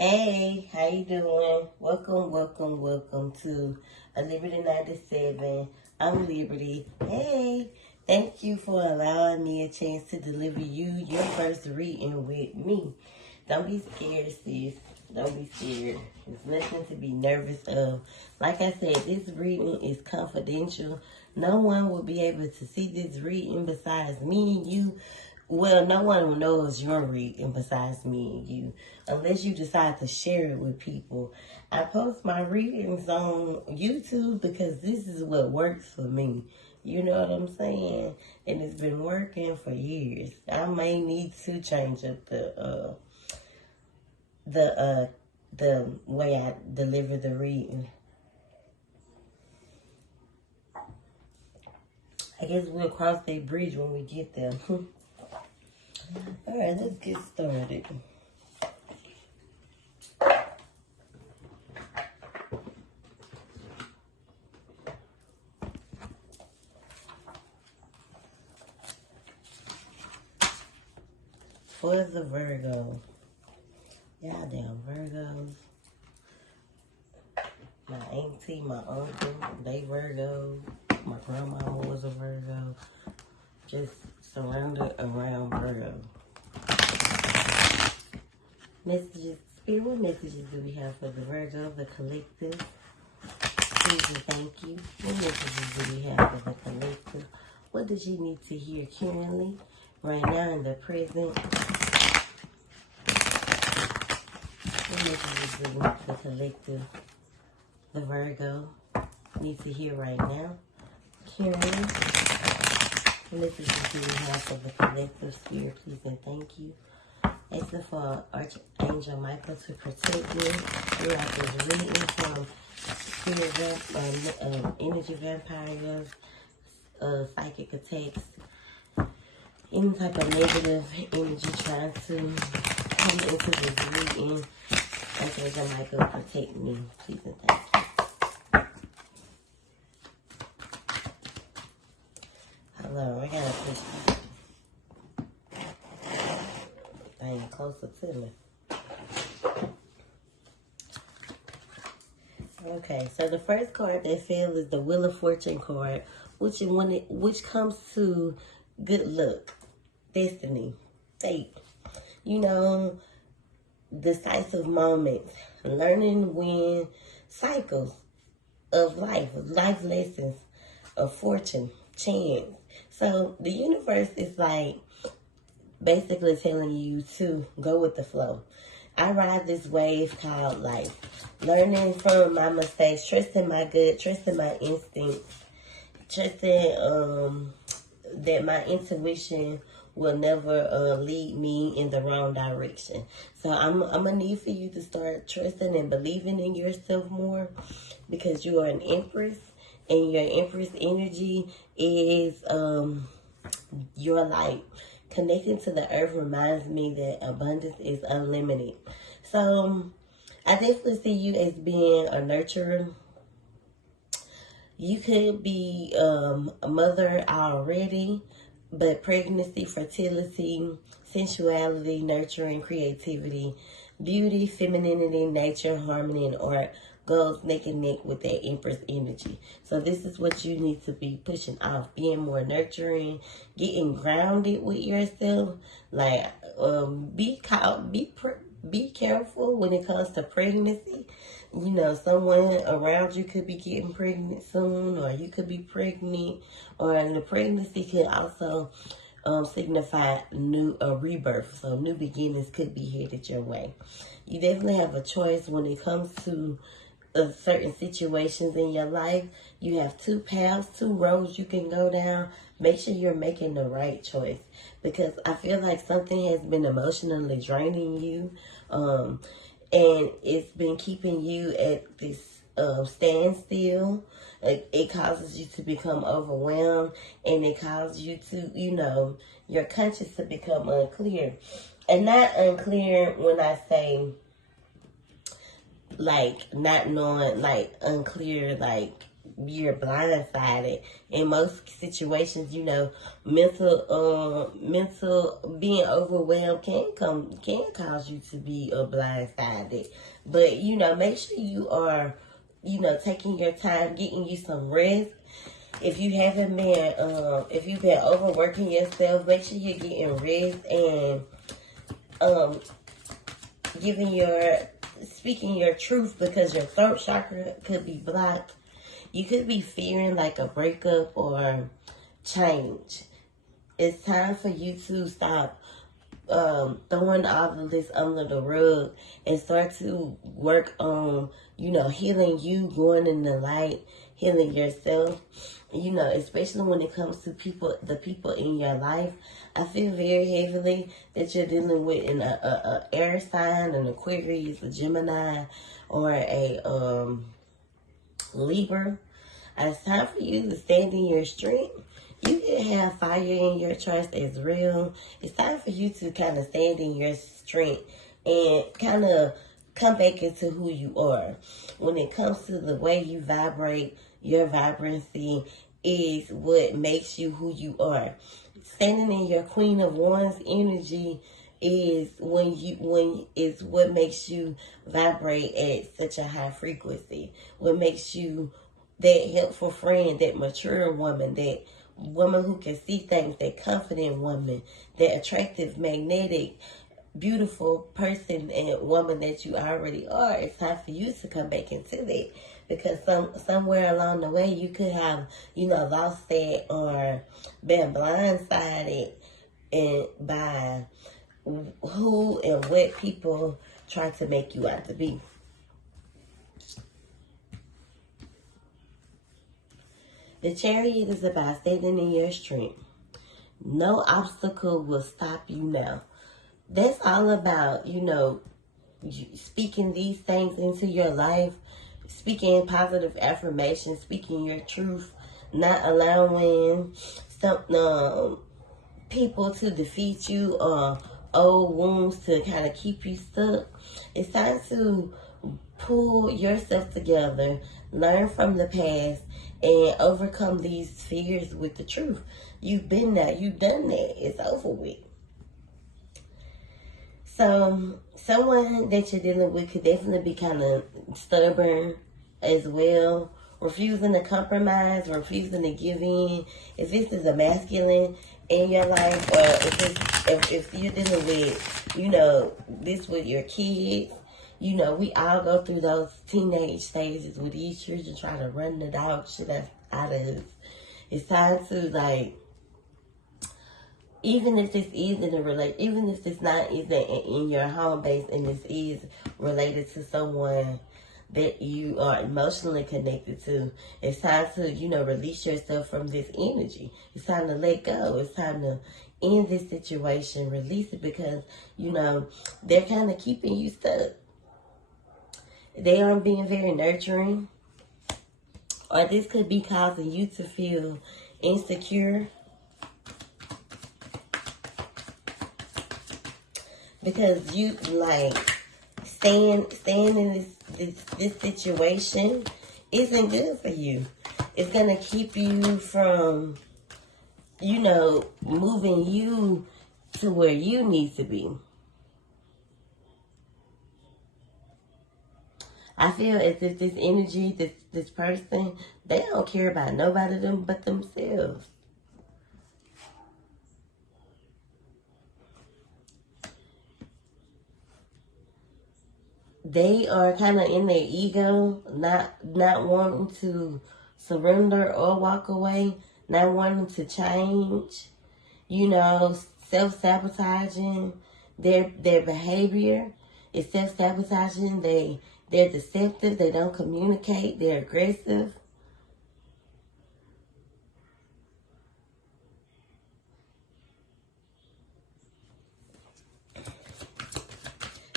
Hey, how you doing? Welcome to a Liberty 97. I'm Liberty. Hey, thank you for allowing me a chance to deliver you your first reading with me. Don't be scared, sis. Don't be scared. There's nothing to be nervous of. Like I said, this reading is confidential. No one will be able to see this reading besides me and you. Well, no one knows your reading besides me and you, unless you decide to share it with people. I post my readings on YouTube because this is what works for me. You know what I'm saying? And it's been working for years. I may need to change up the way I deliver the reading. I guess we'll cross that bridge when we get there. All right, let's get started. For the Virgo. Y'all damn Virgos. My auntie, my uncle, they Virgo. My grandma was a Virgo. Just surrounded around Virgo. Messages, Spirit, what messages do we have for the Virgo, the collective? Please and thank you. What messages do we have for the collective? What does she need to hear currently, right now in the present? What messages do the collective, the Virgo, need to hear right now? Currently, what messages do we have for the collective? Spirit, please and thank you. Asking for Archangel Michael to protect me throughout this reading from spirit energy vampires, psychic attacks, any type of negative energy trying to come into this reading. Archangel Michael protect me, please and thank you. Hello, I gotta push this thing closer to me. Okay, so the first card that fell is the Wheel of Fortune card, which comes to good luck, destiny, fate. You know, decisive moments, learning when cycles of life lessons, of fortune, chance. So the universe is like basically telling you to go with the flow. I ride this wave called life. Learning from my mistakes, trusting my gut, trusting my instincts, trusting that my intuition will never lead me in the wrong direction. So I'm gonna need for you to start trusting and believing in yourself more, because you are an Empress, and your Empress energy is your light. Connecting to the earth reminds me that abundance is unlimited. So I definitely see you as being a nurturer. You could be a mother already, but pregnancy, fertility, sensuality, nurturing, creativity, beauty, femininity, nature, harmony, and art goes neck and neck with that Empress energy. So this is what you need to be pushing off, being more nurturing, getting grounded with yourself. Like, be careful when it comes to pregnancy. You know, someone around you could be getting pregnant soon, or you could be pregnant, or the pregnancy could also signify a rebirth. So new beginnings could be headed your way. You definitely have a choice when it comes to certain situations in your life. You have two paths, two roads you can go down. Make sure you're making the right choice, because I feel like something has been emotionally draining you, and it's been keeping you at this standstill. It causes you to become overwhelmed, and it causes you to, your conscience to become unclear. And not unclear when I say, like, not knowing, like, unclear, like, you're blindsided. In most situations, you know, mental being overwhelmed can cause you to be blindsided. But, you know, make sure you are, you know, taking your time, getting you some rest. If you haven't been, if you've been overworking yourself, make sure you're getting rest and speaking your truth, because your throat chakra could be blocked. You could be fearing like a breakup or change. It's time for you to stop throwing all of this under the rug and start to work on, you know, healing you, going in the light, healing yourself. You know, especially when it comes to the people in your life. I feel very heavily that you're dealing with a air sign, an Aquarius, a Gemini, or a Libra. It's time for you to stand in your strength. You can have fire in your trust as real. It's time for you to kind of stand in your strength and kind of come back into who you are. When it comes to the way you vibrate, your vibrancy is what makes you who you are. Standing in your Queen of Wands energy is is what makes you vibrate at such a high frequency. What makes you that helpful friend, that mature woman, that woman who can see things, that confident woman, that attractive, magnetic, beautiful person and woman that you already are. It's time for you to come back into that, because somewhere along the way you could have, you know, lost that or been blindsided by who and what people try to make you out to be. The Chariot is about standing in your strength. No obstacle will stop you now. That's all about, you know, speaking these things into your life, speaking positive affirmations, speaking your truth, not allowing some people to defeat you or old wounds to kind of keep you stuck. It's time to pull yourself together, learn from the past, and overcome these fears with the truth. You've been there, you've done that, it's over with. So, someone that you're dealing with could definitely be kind of stubborn as well, refusing to compromise, refusing to give in. If this is a masculine in your life, or if you're dealing with, you know, this with your kids, you know, we all go through those teenage stages with these children, trying to run the dog shit out of us. It's time to, like, even if this is in a relation, even if this not isn't in your home base, and this is related to someone that you are emotionally connected to, it's time to, you know, release yourself from this energy. It's time to let go. It's time to end this situation, release it, because, you know, they're kind of keeping you stuck. They aren't being very nurturing, or this could be causing you to feel insecure, because you, like, staying in this situation isn't good for you. It's gonna keep you from, you know, moving you to where you need to be. I feel as if this energy, this person, they don't care about nobody but themselves. They are kind of in their ego, not wanting to surrender or walk away, not wanting to change, you know, self-sabotaging. Their behavior is self-sabotaging. They're deceptive. They don't communicate. They're aggressive.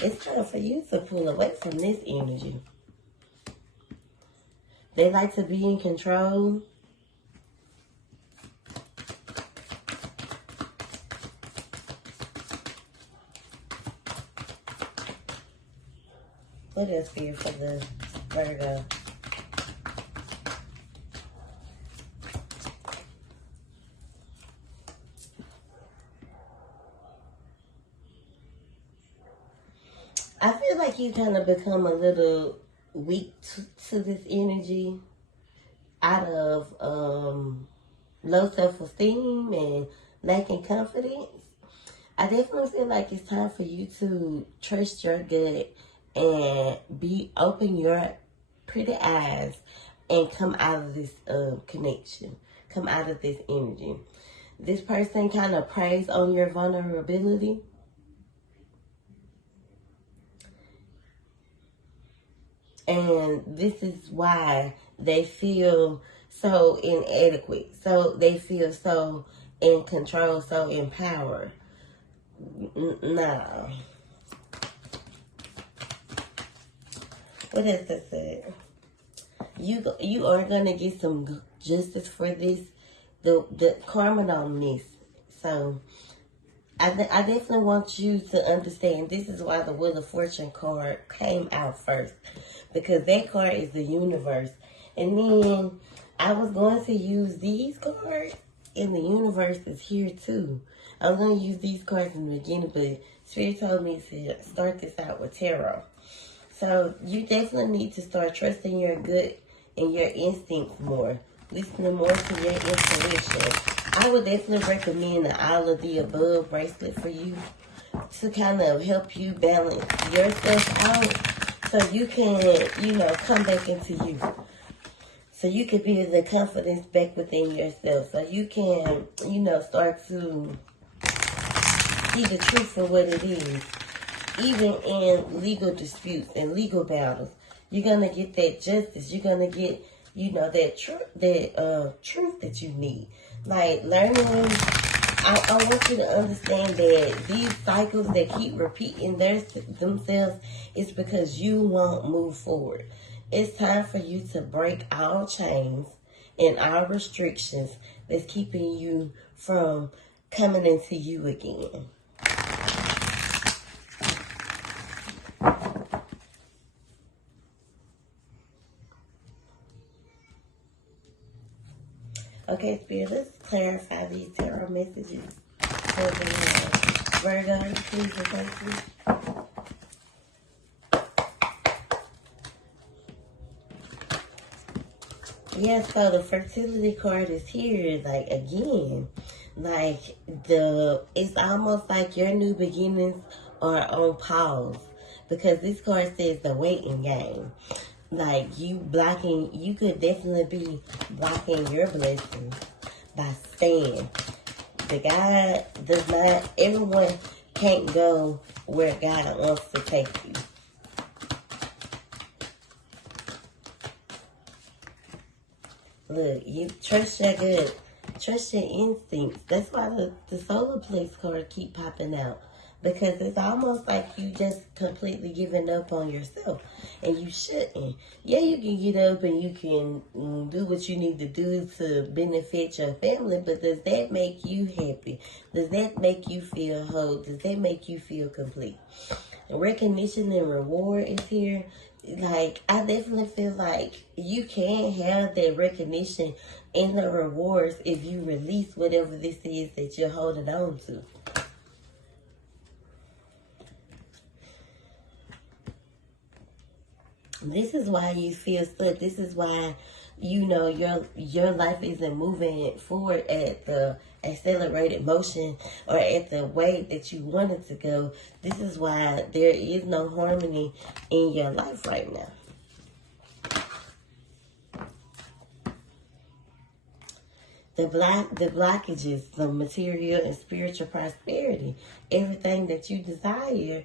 It's time for you to pull away from this energy. They like to be in control. What else here for the Virgo? you kind of become a little weak to this energy out of low self-esteem and lacking confidence. I definitely feel like it's time for you to trust your gut and open your pretty eyes and come out of this connection, come out of this energy. This person kind of preys on your vulnerability. And this is why they feel so inadequate. So they feel so in control, so in power. No. What does that say? You are gonna get some justice for this. The karma on this. So I definitely want you to understand. This is why the Wheel of Fortune card came out first, because that card is the universe. And then I was going to use these cards, and the universe is here too. I was going to use these cards in the beginning, but Spirit told me to start this out with tarot. So you definitely need to start trusting your gut and your instincts more. Listening more to your intuition. I would definitely recommend the All of the Above bracelet for you to kind of help you balance yourself out so you can, come back into you. So you can build the confidence back within yourself. So you can, start to see the truth for what it is. Even in legal disputes and legal battles, you're going to get that justice. You're going to get, that truth that you need. Like learning, I want you to understand that these cycles that keep repeating themselves is because you won't move forward. It's time for you to break all chains and all restrictions that's keeping you from coming into you again. Okay, Spirit, let's clarify these tarot messages for the Virgo, please, please. Yeah, so the fertility card is here, like, again. Like, it's almost like your new beginnings are on pause. Because this card says the waiting game. Like, you could definitely be blocking your blessings by staying. Everyone can't go where God wants to take you. Look, you trust your gut, trust your instincts. That's why the solar plex card keep popping out. Because it's almost like you just completely giving up on yourself. And you shouldn't. Yeah, you can get up and you can do what you need to do to benefit your family. But does that make you happy? Does that make you feel whole? Does that make you feel complete? Recognition and reward is here. Like, I definitely feel like you can have that recognition and the rewards if you release whatever this is that you're holding on to. This is why you feel stuck. This is why, your life isn't moving forward at the accelerated motion or at the way that you want it to go. This is why there is no harmony in your life right now. The blockages, the material and spiritual prosperity, everything that you desire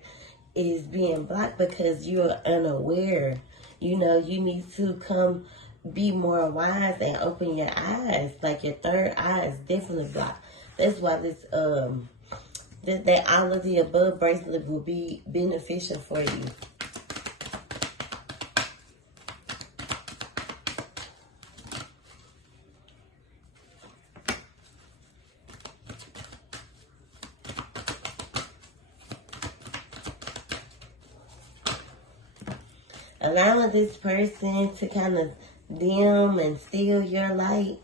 is being blocked because you're unaware. You need to be more wise and open your eyes. Like, your third eye is definitely blocked. That's why that All of the Above bracelet will be beneficial for you. Allowing this person to kind of dim and steal your light.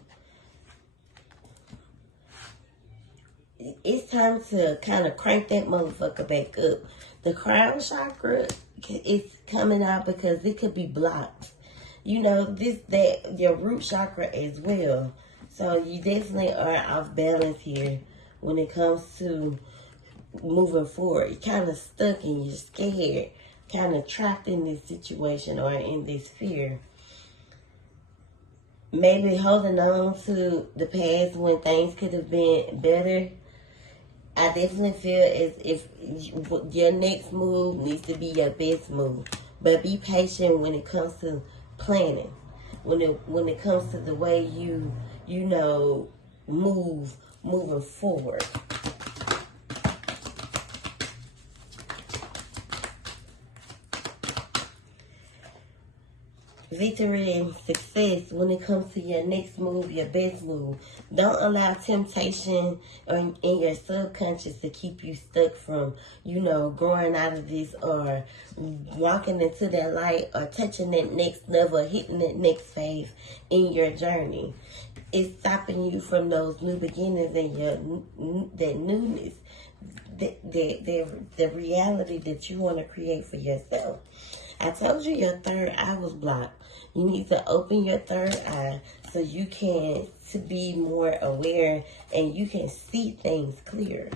It's time to kind of crank that motherfucker back up. The crown chakra is coming out because it could be blocked. You know, your root chakra as well. So you definitely are off balance here when it comes to moving forward. You're kind of stuck and you're scared, kind of trapped in this situation or in this fear. Maybe holding on to the past when things could have been better. I definitely feel as if your next move needs to be your best move. But be patient when it comes to planning. When it comes to the way you moving forward. Victory and success when it comes to your next move, your best move. Don't allow temptation in your subconscious to keep you stuck from, growing out of this or walking into that light or touching that next level, hitting that next phase in your journey. It's stopping you from those new beginnings and that newness, the reality that you want to create for yourself. I told you your third eye was blocked. You need to open your third eye so you can to be more aware and you can see things clearer.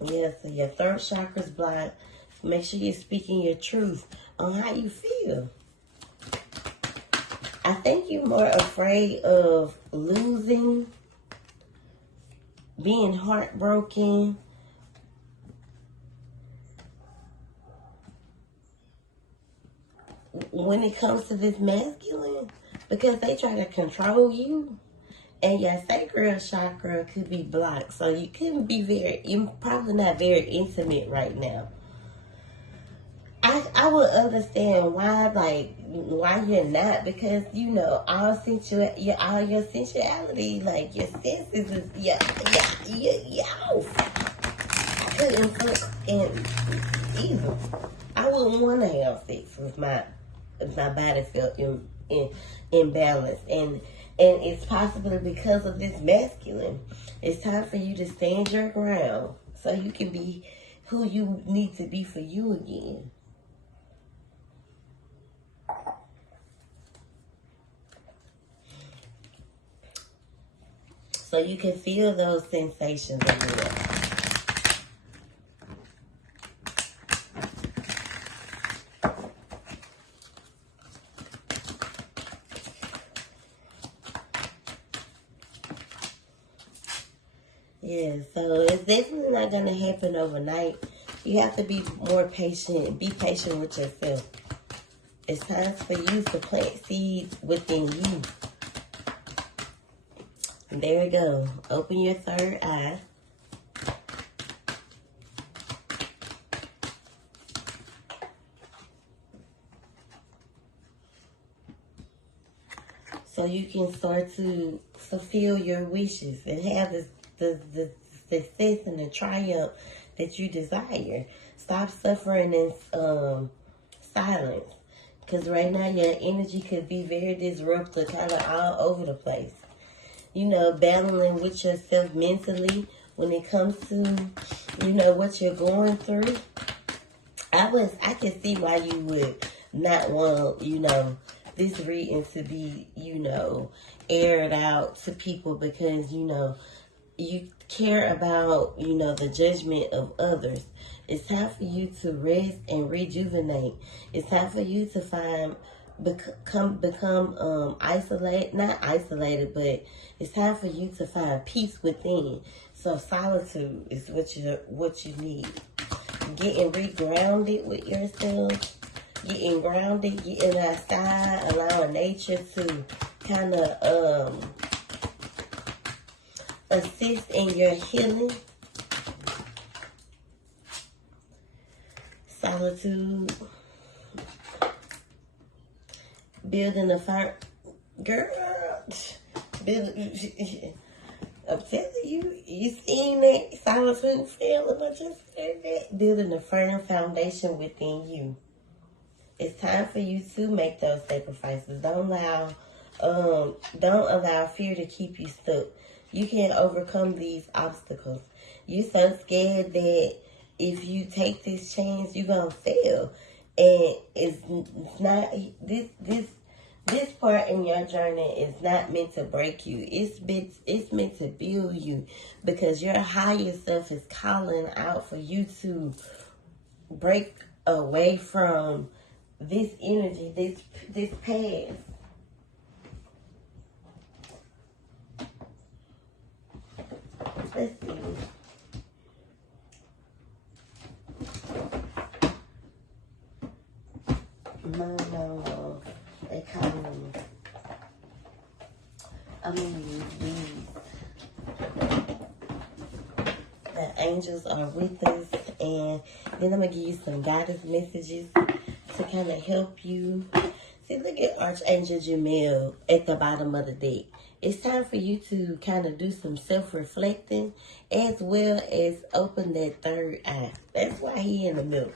Yeah, so your third chakra's blocked. Make sure you're speaking your truth on how you feel. I think you're more afraid of losing, being heartbroken. When it comes to this masculine, because they try to control you. And your sacral chakra could be blocked. So you couldn't be you're probably not very intimate right now. I would understand why you're not, because all your sensuality, like your senses is off. I couldn't cook either. I wouldn't want to have sex if my body felt imbalanced, and it's possibly because of this masculine. It's time for you to stand your ground so you can be who you need to be for you again. So you can feel those sensations again. Yeah, so it's definitely not going to happen overnight. You have to be more patient. Be patient with yourself. It's time for you to plant seeds within you. There we go. Open your third eye. So you can start to fulfill your wishes and have the success and the triumph that you desire. Stop suffering in silence. Because right now your energy could be very disrupted, kind of all over the place. Battling with yourself mentally when it comes to, what you're going through. I can see why you would not want, this reading to be, aired out to people, because, you care about, the judgment of others. It's time for you to rest and rejuvenate. It's time for you to become isolated, not isolated, but it's time for you to find peace within. So solitude is what you need. Getting regrounded with yourself, getting grounded, getting outside, allowing nature to kind of assist in your healing. Solitude. Building a fire. Girl. I'm telling you, you seen that solitude feeling? I just said that. Building a firm foundation within you. It's time for you to make those sacrifices. Don't allow fear to keep you stuck. You can overcome these obstacles. You so scared that if you take this chance, you're gonna fail. And it's not this part in your journey is not meant to break you. It's meant to build you, because your higher self is calling out for you to break away from this energy, this past. Let's see. No. Economy. I'm going to use these. The angels are with us. And then I'm going to give you some guidance messages to kind of help you. See, look at Archangel Jamil at the bottom of the deck. It's time for you to kind of do some self-reflecting, as well as open that third eye. That's why he in the middle.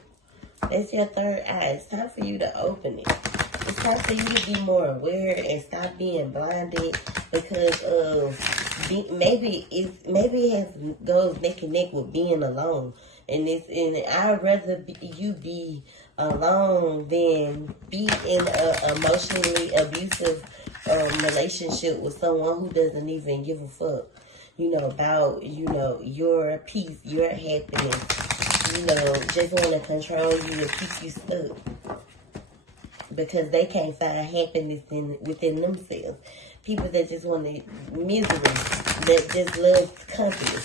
That's your third eye. It's time for you to open it. It's time for you to be more aware and stop being blinded, because maybe it has goes neck and neck with being alone. And I'd rather you be alone than be in an emotionally abusive relationship with someone who doesn't even give a fuck, about, your peace, your happiness, just want to control you and keep you stuck. Because they can't find happiness within themselves. People that just want misery, that just loves company.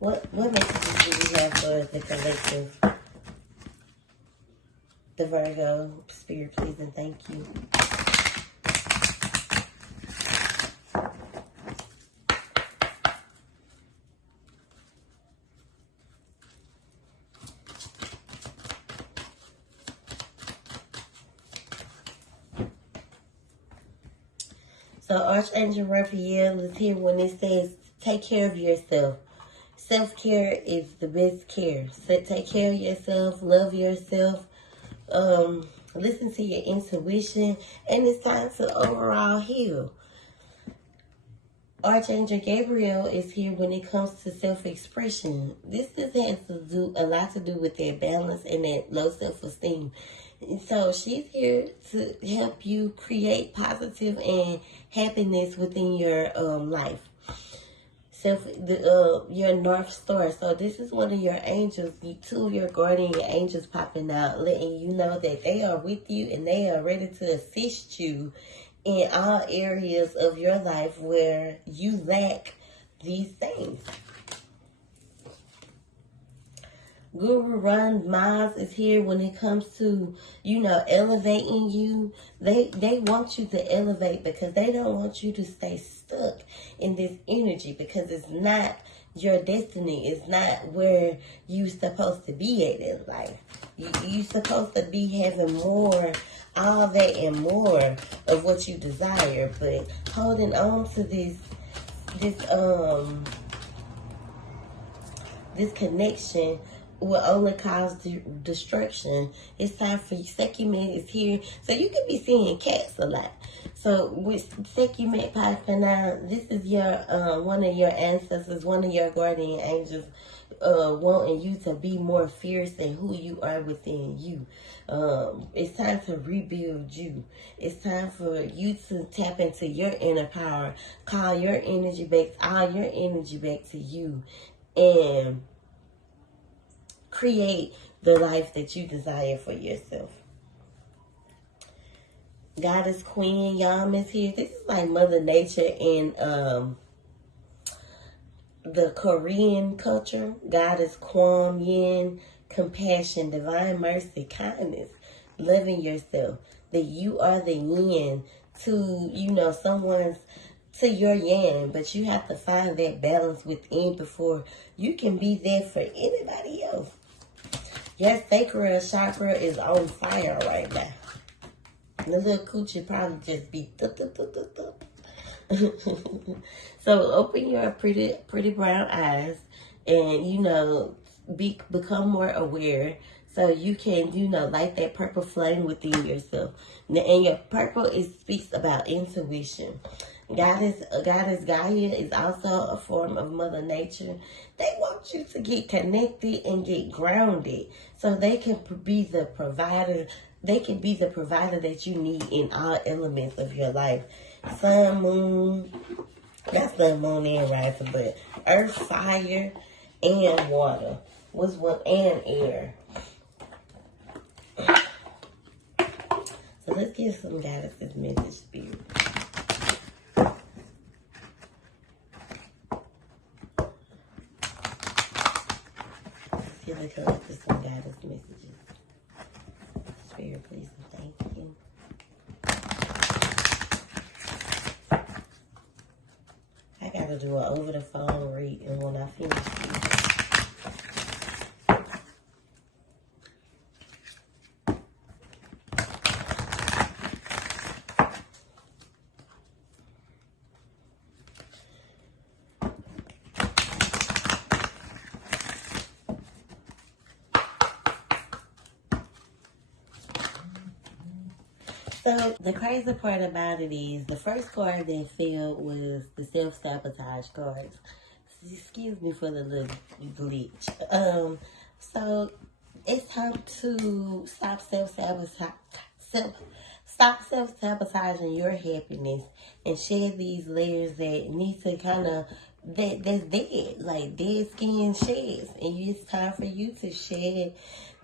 What messages do we have for the collective? The Virgo Spirit, please and thank you. So Archangel Raphael is here when it says, take care of yourself. Self-care is the best care. So take care of yourself, love yourself, listen to your intuition, and it's time to overall heal. Archangel Gabriel is here when it comes to self-expression. This has a lot to do with their balance and that low self-esteem. And so she's here to help you create positive and happiness within your life. Your North Star. So this is one of your angels, two of your guardian angels popping out, letting you know that they are with you and they are ready to assist you in all areas of your life where you lack these things. Guru Ran Maz is here when it comes to, elevating you. They want you to elevate because they don't want you to stay stuck in this energy, because it's not your destiny. It's not where you're supposed to be at in life. You're supposed to be having more, all that and more of what you desire, but holding on to this connection will only cause destruction. It's time for you. Sekhmet is here. So you could be seeing cats a lot. So with Sekhmet popping out, this is your one of your ancestors, one of your guardian angels, wanting you to be more fierce in who you are within you. It's time to rebuild you. It's time for you to tap into your inner power, call your energy back, all your energy back to you, and create the life that you desire for yourself. Goddess Queen Yam is here. This is like Mother Nature in the Korean culture. Goddess Kwam Yin, compassion, divine mercy, kindness, loving yourself. That you are the yin to, someone's, to your yang, but you have to find that balance within before you can be there for anybody else. Your sacral chakra is on fire right now. The little coochie probably just be So open your pretty brown eyes and, become more aware, so you can, light that purple flame within yourself. And your purple speaks about intuition. Goddess Gaia is also a form of Mother Nature. They want you to get connected and get grounded, so they can be the provider. They can be the provider that you need in all elements of your life. Sun, moon, not sun, moon, and rising, but earth, fire, and water was one, and air. So let's get some goddesses message, spirit. Let's get the color for some goddess messages. Spirit, please and thank you. I gotta do an over the phone reading when I finish this. So the crazy part about it is the first card that fell was the self-sabotage cards. Excuse me for the little glitch. So it's time to stop self-sabotaging your happiness and shed these layers that need to that's dead, like dead skin sheds. And it's time for you to shed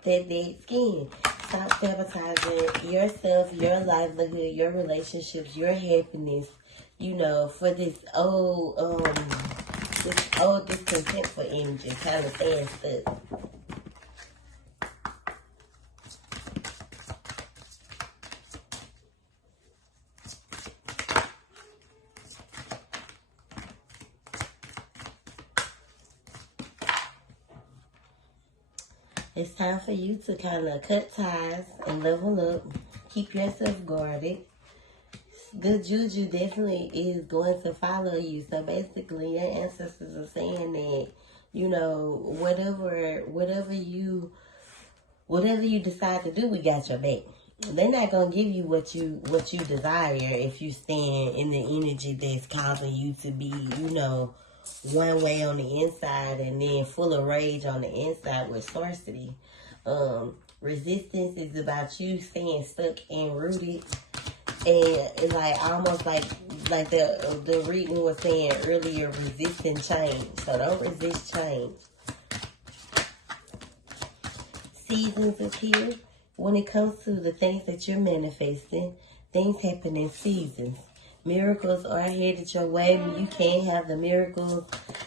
that dead skin. Stop sabotaging yourself, your livelihood, your relationships, your happiness, for this old discontentful energy kind of staying stuck. It's time for you to kind of cut ties and level up. Keep yourself guarded. Good juju definitely is going to follow you. So basically, your ancestors are saying that, whatever you decide to do, we got your back. They're not gonna give you what you desire if you stand in the energy that's causing you to be, one way on the inside and then full of rage on the inside with scarcity. Resistance is about you staying stuck and rooted, and it's almost like the reading was saying earlier, resisting change. So don't resist change. Seasons is here. When it comes to the things that you're manifesting, things happen in seasons. Miracles are headed your way. You can have the miracles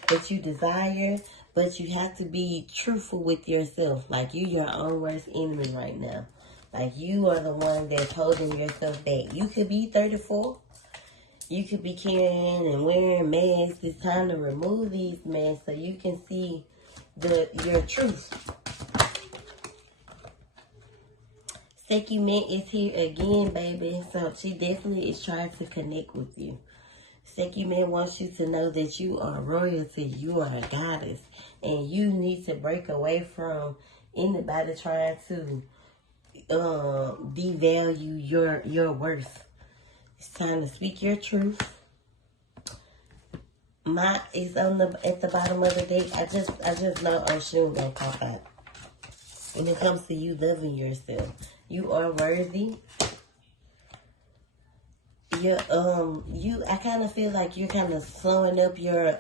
that you desire, but you have to be truthful with yourself. Like, you your own worst enemy right now. Like, you are the one that's holding yourself back. You could be 34. You could be carrying and wearing masks. It's time to remove these masks so you can see your truth. Sekhmet is here again, baby. So she definitely is trying to connect with you. Sekhmet wants you to know that you are royalty. You are a goddess. And you need to break away from anybody trying to devalue your worth. It's time to speak your truth. My is at the bottom of the deck. I just know Oshun gonna pop out. When it comes to you loving yourself, you are worthy. I kind of feel like you're kind of slowing up your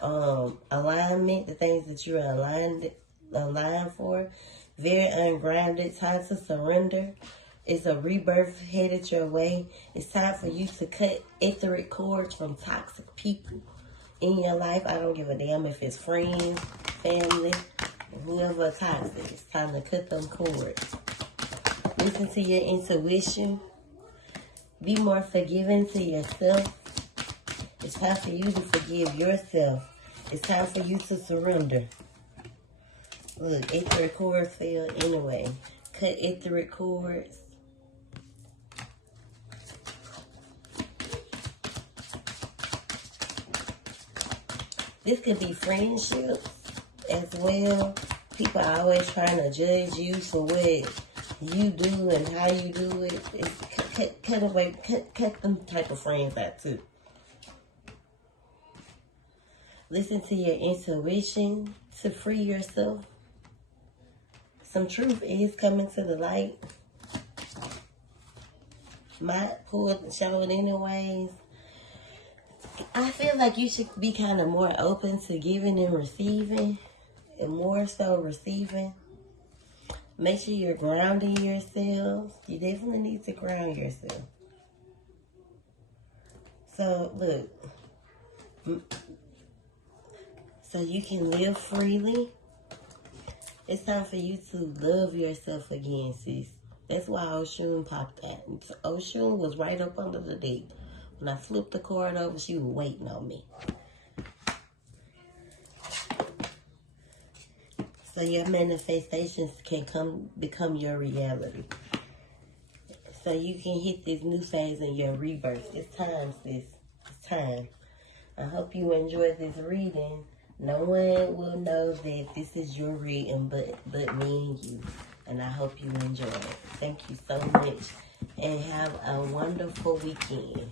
alignment, the things that you're aligned for. Very ungrounded. Time to surrender. It's a rebirth headed your way. It's time for you to cut etheric cords from toxic people in your life. I don't give a damn if it's friends, family, whoever toxic. It's time to cut them cords. Listen to your intuition. Be more forgiving to yourself. It's time for you to forgive yourself. It's time for you to surrender. Look, etheric cords fell anyway. Cut etheric cords. This could be friendships as well. People are always trying to judge you for what you do and how you do it. Cut them type of friends out too. Listen to your intuition to free yourself. Some truth is coming to the light. Might show it anyways. I feel like you should be kind of more open to giving and receiving, and more so receiving. Make sure you're grounding yourselves. You definitely need to ground yourself. So, look. So you can live freely. It's time for you to love yourself again, sis. That's why Oshun popped that. Oshun was right up under the deck. When I flipped the card over, she was waiting on me. So your manifestations can become your reality. So you can hit this new phase in your rebirth. It's time, sis. It's time. I hope you enjoyed this reading. No one will know that this is your reading but me and you. And I hope you enjoy it. Thank you so much. And have a wonderful weekend.